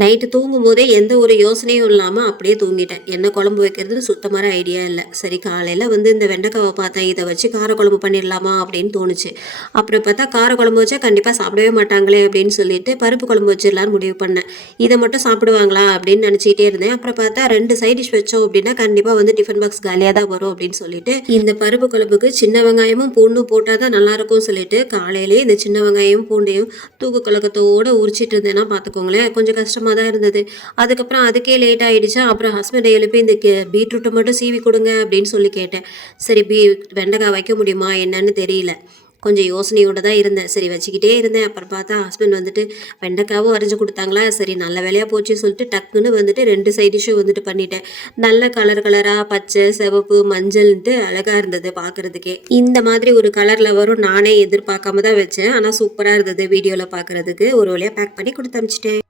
Night தூங்கும்போதே எந்த ஒரு யோசனையும் இல்லாமல் அப்படியே தூங்கிட்டேன். என்ன குழம்பு வைக்கிறதுன்னு சுத்தமான ஐடியா இல்லை. சரி காலையில் இந்த வெண்டைக்காவை பார்த்தேன், இதை வச்சு காரக்குழம்பு பண்ணிடலாமா அப்படின்னு தோணுச்சு. அப்புறம் பார்த்தா காரக்குழம்பு வச்சா கண்டிப்பாக சாப்பிடவே மாட்டாங்களே அப்படின்னு சொல்லிட்டு பருப்பு குழம்பு வச்சிடலான்னு முடிவு பண்ணேன். இதை மட்டும் சாப்பிடுவாங்களா அப்படின்னு நினச்சிக்கிட்டே இருந்தேன். அப்புறம் பார்த்தா 2 சைட் டிஷ் வச்சோம் அப்படின்னா கண்டிப்பாக டிஃபன் பாக்ஸ் காலியாக தான் வரும் அப்படின்னு சொல்லிட்டு இந்த பருப்பு குழம்புக்கு சின்ன வெங்காயமும் பூண்டும் போட்டால் தான் நல்லாயிருக்கும்னு சொல்லிட்டு காலையிலேயே இந்த சின்ன வெங்காயமும் பூண்டையும் தூக்கு கலக்கத்தோடு உரிச்சிட்டு இருந்தேன்னா பார்த்துக்கோங்களேன், கொஞ்சம் கஷ்டமாக தான் இருந்தது. அதுக்கப்புறம் அதுக்கே லேட் ஆகிடுச்சா, அப்புறம் ஹஸ்பண்டை எழுப்பி இந்த பீட்ரூட்டை மட்டும் சீவி கொடுங்க அப்படின்னு சொல்லி கேட்டேன். சரி வெண்டைக்காய் வைக்க முடியுமா என்னன்னு தெரியல, கொஞ்சம் யோசனையோடு தான் இருந்தேன். சரி வச்சுக்கிட்டே இருந்தேன். அப்புறம் பார்த்தா ஹஸ்பண்ட் வெண்டைக்காவும் அரைஞ்சு கொடுத்தாங்களா, சரி நல்ல வேலையாக போச்சு சொல்லிட்டு டக்குன்னு 2 சைட் டிஷ்ஷும் பண்ணிட்டேன். நல்ல கலராக பச்சை சிவப்பு மஞ்சள்ன்ட்டு அழகாக இருந்தது பார்க்குறதுக்கே. இந்த மாதிரி ஒரு கலரில் வரும் நானே எதிர்பார்க்காம தான் வச்சேன். ஆனால் சூப்பராக இருந்தது வீடியோவில் பார்க்குறதுக்கு. ஒரு வழியாக பேக் பண்ணி கொடுத்து அனுப்பிச்சிட்டேன்.